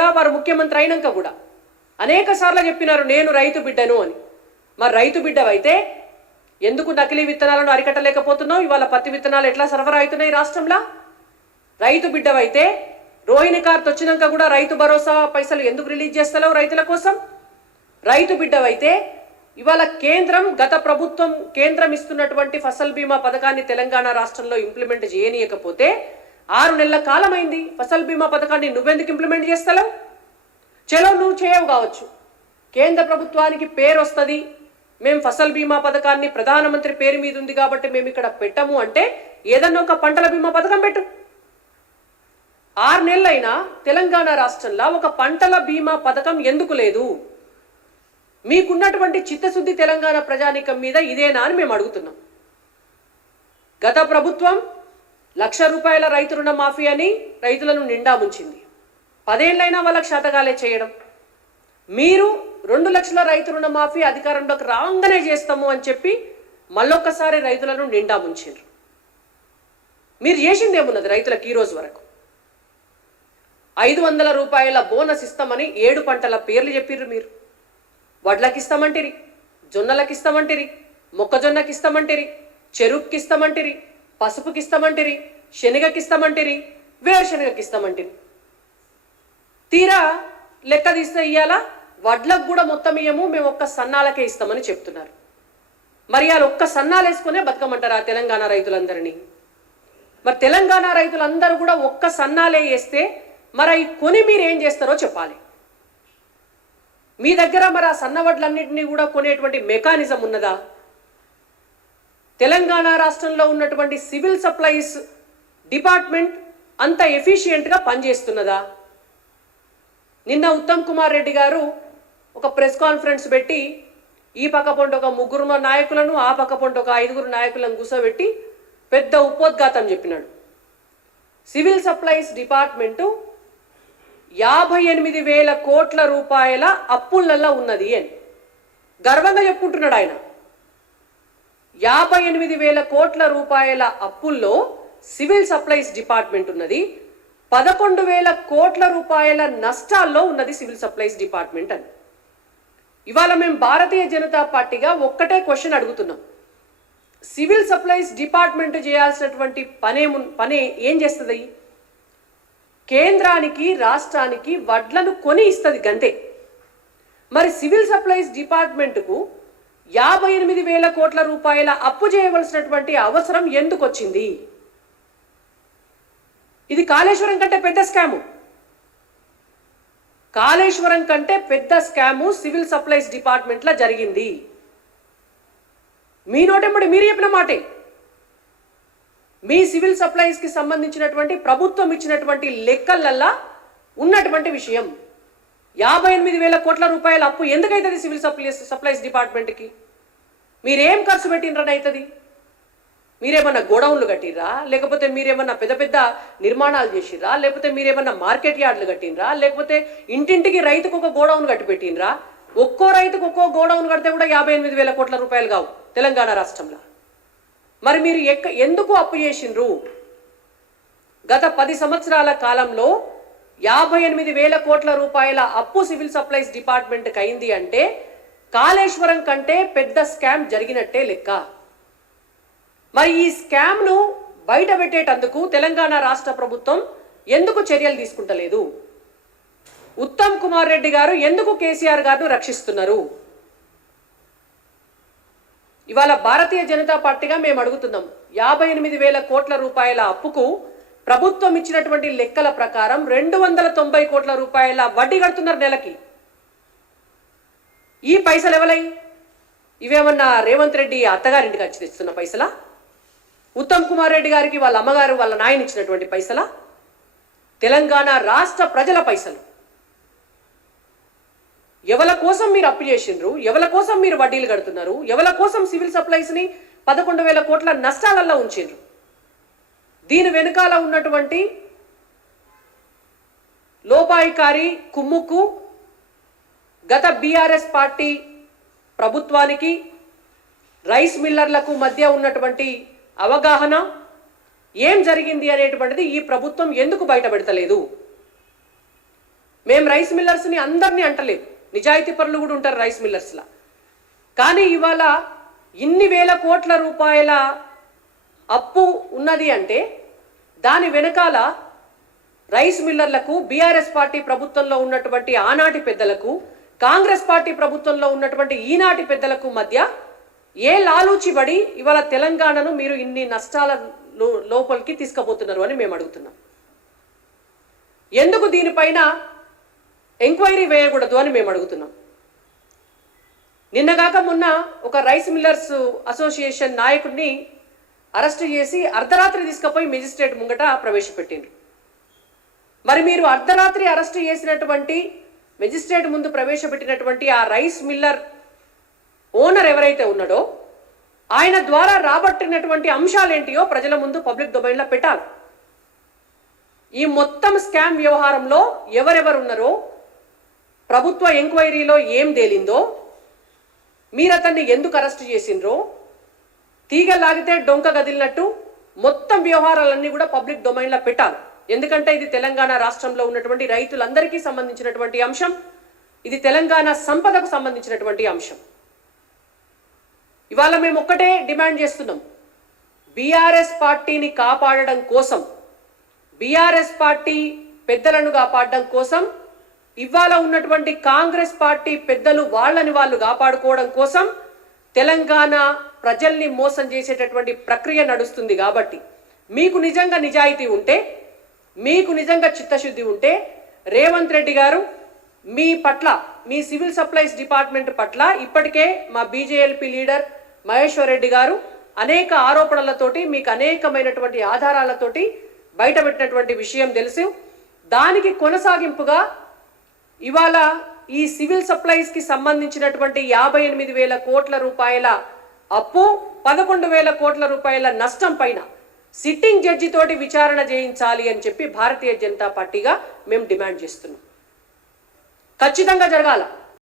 కాలంలో వారు ముఖ్యమంత్రి అయినాక కూడా అనేక సార్లు చెప్పినారు నేను రైతు బిడ్డను అని. మరి రైతు బిడ్డవైతే ఎందుకు నకిలీ విత్తనాలను అరికట్టలేకపోతున్నావు? ఇవాళ పత్తి విత్తనాలు ఎట్లా సరఫరా అవుతున్నాయి రాష్ట్రంలో? రైతు బిడ్డవైతే రోహిణి కార్త్ వచ్చినాక కూడా రైతు భరోసా పైసలు ఎందుకు రిలీజ్ చేస్తలేవు రైతుల కోసం? రైతు బిడ్డవైతే ఇవాళ గత ప్రభుత్వం కేంద్రం ఇస్తున్నటువంటి ఫసల్ బీమా పథకాన్ని తెలంగాణ రాష్ట్రంలో ఇంప్లిమెంట్ చేయనీయకపోతే 6 నెలల కాలమైంది. ఫసల్ బీమా పథకాన్ని నువ్వెందుకు ఇంప్లిమెంట్ చేస్తలేవు? చలో నువ్వు చేయవు కావచ్చు, కేంద్ర ప్రభుత్వానికి పేరు వస్తుంది, మేము ఫసల్ బీమా పథకాన్ని ప్రధానమంత్రి పేరు మీద ఉంది కాబట్టి మేము ఇక్కడ పెట్టము అంటే ఏదన్నా ఒక పంటల బీమా పథకం పెట్టు. 6 నెలలైనా తెలంగాణ రాష్ట్రంలో ఒక పంటల బీమా పథకం ఎందుకు లేదు? మీకున్నటువంటి చిత్తశుద్ధి తెలంగాణ ప్రజానీకం మీద ఇదేనా అని మేము అడుగుతున్నాం. గత ప్రభుత్వం 1,00,000 రూపాయల రైతు రుణ మాఫీ అని రైతులను నిండా ముంచింది. 10 ఏళ్ళైనా వాళ్ళకి శాతగాలే చేయడం. మీరు 2 లక్షల రైతు రుణ మాఫీ అధికారంలోకి రాగానే చేస్తాము అని చెప్పి మళ్ళొక్కసారి రైతులను నిండా ముంచారు. మీరు చేసింది ఏమున్నది రైతులకు ఈ రోజు వరకు? 500 రూపాయల బోనస్ ఇస్తామని 7 పంటల పేర్లు చెప్పిర్రు మీరు. వడ్లకి ఇస్తామంటిరి, జొన్నలకి ఇస్తామంటిరి, మొక్కజొన్నకి ఇస్తామంటిరి, చెరుకుకి ఇస్తామంటిరి, పసుపుకి ఇస్తామంటిరి, శనగకి ఇస్తామంటిరి, వేరుశనగకి ఇస్తామంటిరి. తీరా లెక్క తీస్తే ఇయ్యాలా వడ్లకు కూడా మొత్తం ఇయ్యము, మేము ఒక్క సన్నాలకే ఇస్తామని చెప్తున్నారు. మరి వాళ్ళు ఒక్క సన్నాలు వేసుకునే బతకమంటారా తెలంగాణ రైతులందరినీ? మరి తెలంగాణ రైతులందరూ కూడా ఒక్క సన్నాలే వేస్తే మరి అవి కొని మీరు ఏం చేస్తారో చెప్పాలి. మీ దగ్గర మరి ఆ సన్నవడ్లన్నింటినీ కూడా కొనేటువంటి మెకానిజం ఉన్నదా? తెలంగాణ రాష్ట్రంలో ఉన్నటువంటి సివిల్ సప్లైస్ డిపార్ట్మెంట్ అంత ఎఫిషియెంట్గా పనిచేస్తున్నదా? నిన్న ఉత్తమ్ కుమార్ రెడ్డి గారు ఒక ప్రెస్ కాన్ఫరెన్స్ పెట్టి ఈ పక్క పొంటి ఒక 3 నాయకులను ఆ పక్క పొంటి ఒక 5 నాయకులను కూర్చోబెట్టి పెద్ద ఉపోద్ఘాతం చెప్పినాడు. సివిల్ సప్లైస్ డిపార్ట్మెంటు 58,000 కోట్ల రూపాయల అప్పులలో ఉన్నది అని గర్వంగా చెప్పుకుంటున్నాడు ఆయన. 58,000 కోట్ల రూపాయల అప్పుల్లో సివిల్ సప్లైస్ డిపార్ట్మెంట్ ఉన్నది. 11,000 కోట్ల రూపాయల నష్టాల్లో ఉన్నది సివిల్ సప్లైస్ డిపార్ట్మెంట్ అని. ఇవాళ మేము భారతీయ జనతా పార్టీగా ఒక్కటే క్వశ్చన్ అడుగుతున్నాం. సివిల్ సప్లైస్ డిపార్ట్మెంట్ చేయాల్సినటువంటి పని ఏం చేస్తుంది? కేంద్రానికి రాష్ట్రానికి వడ్లను కొని ఇస్తుంది గంతే. మరి సివిల్ సప్లైస్ డిపార్ట్మెంట్కు 58,000 కోట్ల రూపాయల అప్పు చేయవలసినటువంటి అవసరం ఎందుకు వచ్చింది? ఇది కాళేశ్వరం కంటే పెద్ద స్కాము. కాళేశ్వరం కంటే పెద్ద స్కాము సివిల్ సప్లైస్ డిపార్ట్మెంట్లో జరిగింది. మీ నోటెంబడి మీరు చెప్పిన మాటే. మీ సివిల్ సప్లైస్కి సంబంధించినటువంటి ప్రభుత్వం ఇచ్చినటువంటి లెక్కలల్లా ఉన్నటువంటి విషయం 58,000 కోట్ల రూపాయల అప్పు ఎందుకైతుంది సివిల్ సప్లైస్ డిపార్ట్మెంట్కి? మీరేం ఖర్చు పెట్టినరని అవుతుంది? మీరేమన్నా గోడౌన్లు కట్టిర్రా? లేకపోతే మీరేమన్నా పెద్ద పెద్ద నిర్మాణాలు చేసిర్రా? లేకపోతే మీరేమన్నా మార్కెట్ యార్డులు కట్టినరా? లేకపోతే ఇంటింటికి రైతుకు ఒక గోడౌన్ కట్టి పెట్టినరా? ఒక్కో రైతుకు ఒక్కో గోడౌన్ కడితే కూడా 58,000 కోట్ల రూపాయలు కావు తెలంగాణ రాష్ట్రంలో. మరి మీరు ఎందుకు అప్పు చేసిండ్రు? గత 10 సంవత్సరాల కాలంలో 58,000 కోట్ల రూపాయల అప్పు సివిల్ సప్లైస్ డిపార్ట్మెంట్కి అయింది అంటే కాళేశ్వరం కంటే పెద్ద స్కామ్ జరిగినట్టే లెక్క. మరి ఈ స్కామ్ను బయట పెట్టేటందుకు తెలంగాణ రాష్ట్ర ప్రభుత్వం ఎందుకు చర్యలు తీసుకుంటలేదు? ఉత్తమ్ కుమార్ రెడ్డి గారు ఎందుకు కేసీఆర్ గారిని రక్షిస్తున్నారు? ఇవాళ భారతీయ జనతా పార్టీగా మేము అడుగుతున్నాం. 58,000 కోట్ల రూపాయల అప్పుకు ప్రభుత్వం ఇచ్చినటువంటి లెక్కల ప్రకారం 290 కోట్ల రూపాయల వడ్డీ కడుతున్నారు నెలకి. ఈ పైసలు ఎవలై? ఇవేమన్నా రేవంత్ రెడ్డి అత్తగారింటికి వచ్చి తెస్తున్న పైసలా? ఉత్తమ్ కుమార్ రెడ్డి గారికి వాళ్ళ అమ్మగారు వాళ్ళ నాయన ఇచ్చినటువంటి పైసలా? తెలంగాణ రాష్ట్ర ప్రజల పైసలు. ఎవల కోసం మీరు అప్పు చేసిండ్రు? ఎవల కోసం మీరు వడ్డీలు కడుతున్నారు? ఎవల కోసం సివిల్ సప్లైస్ని 11,000 కోట్ల నష్టాలలో ఉంచిండ్రు? దీని వెనుకాల ఉన్నటువంటి లోపాయికారి కుమ్ముకు గత బీఆర్ఎస్ పార్టీ ప్రభుత్వానికి రైస్ మిల్లర్లకు మధ్య ఉన్నటువంటి అవగాహన ఏం జరిగింది అనేటువంటిది ఈ ప్రభుత్వం ఎందుకు బయటపెడతలేదు? మేము రైస్ మిల్లర్స్ని అందరినీ అంటలేదు, నిజాయితీ పరులు కూడా ఉంటారు రైస్ మిల్లర్స్లా. కానీ ఇవాళ ఇన్ని వేల కోట్ల రూపాయల అప్పు ఉన్నది అంటే దాని వెనకాల రైస్ మిల్లర్లకు, బీఆర్ఎస్ పార్టీ ప్రభుత్వంలో ఉన్నటువంటి ఆనాటి పెద్దలకు, కాంగ్రెస్ పార్టీ ప్రభుత్వంలో ఉన్నటువంటి ఈనాటి పెద్దలకు మధ్య ఏ లాలూచి పడి ఇవాళ తెలంగాణను మీరు ఇన్ని నష్టాల లోపలికి తీసుకుపోతున్నారు అని మేము అడుగుతున్నాం. ఎందుకు దీనిపైన ఎంక్వైరీ వేయకూడదు అని మేము అడుగుతున్నాం. నిన్నగాక మొన్న ఒక రైస్ మిల్లర్స్ అసోసియేషన్ నాయకుడిని అరెస్టు చేసి అర్ధరాత్రి తీసుకుపోయి మెజిస్ట్రేట్ ముంగట ప్రవేశపెట్టిండ్రు. మరి మీరు అర్ధరాత్రి అరెస్టు చేసినటువంటి, మెజిస్ట్రేట్ ముందు ప్రవేశపెట్టినటువంటి ఆ రైస్ మిల్లర్ ఓనర్ ఎవరైతే ఉన్నాడో ఆయన ద్వారా రాబట్టినటువంటి అంశాలేంటియో ప్రజల ముందు పబ్లిక్ డొమైన్లో పెట్టాలి. ఈ మొత్తం స్కామ్ వ్యవహారంలో ఎవరెవరు ఉన్నారో, ప్రభుత్వ ఎంక్వైరీలో ఏం తేలిందో, మీరు అతన్ని ఎందుకు అరెస్ట్ చేసిండ్రో, తీగలాగితే డొంక గదిలినట్టు మొత్తం వ్యవహారాలన్నీ కూడా పబ్లిక్ డొమైన్లో పెట్టాలి. ఎందుకంటే ఇది తెలంగాణ రాష్ట్రంలో ఉన్నటువంటి రైతులందరికీ సంబంధించినటువంటి అంశం, ఇది తెలంగాణ సంపదకు సంబంధించినటువంటి అంశం. ఇవాళ మేము ఒక్కటే డిమాండ్ చేస్తున్నాం, బీఆర్ఎస్ పార్టీని కాపాడడం కోసం, బీఆర్ఎస్ పార్టీ పెద్దలను కాపాడడం కోసం, ఇవాళ ఉన్నటువంటి కాంగ్రెస్ పార్టీ పెద్దలు వాళ్ళని వాళ్ళు కాపాడుకోవడం కోసం తెలంగాణ ప్రజల్ని మోసం చేసేటటువంటి ప్రక్రియ నడుస్తుంది. కాబట్టి మీకు నిజంగా నిజాయితీ ఉంటే, మీకు నిజంగా చిత్తశుద్ధి ఉంటే రేవంత్ రెడ్డి గారు మీ పట్ల, మీ సివిల్ సప్లైస్ డిపార్ట్మెంట్ పట్ల ఇప్పటికే మా బీజేఎల్పీ లీడర్ మహేశ్వర్ రెడ్డి గారు అనేక ఆరోపణలతోటి, మీకు అనేకమైనటువంటి ఆధారాలతోటి బయటపెట్టినటువంటి విషయం తెలుసు. దానికి కొనసాగింపుగా ఇవాళ ఈ సివిల్ సప్లైస్కి సంబంధించినటువంటి 58,000 కోట్ల రూపాయల అప్పు, 11,000 కోట్ల రూపాయల నష్టం పైన సిట్టింగ్ జడ్జి తోటి విచారణ చేయించాలి అని చెప్పి భారతీయ జనతా పార్టీగా మేము డిమాండ్ చేస్తున్నాం. ఖచ్చితంగా జరగాల.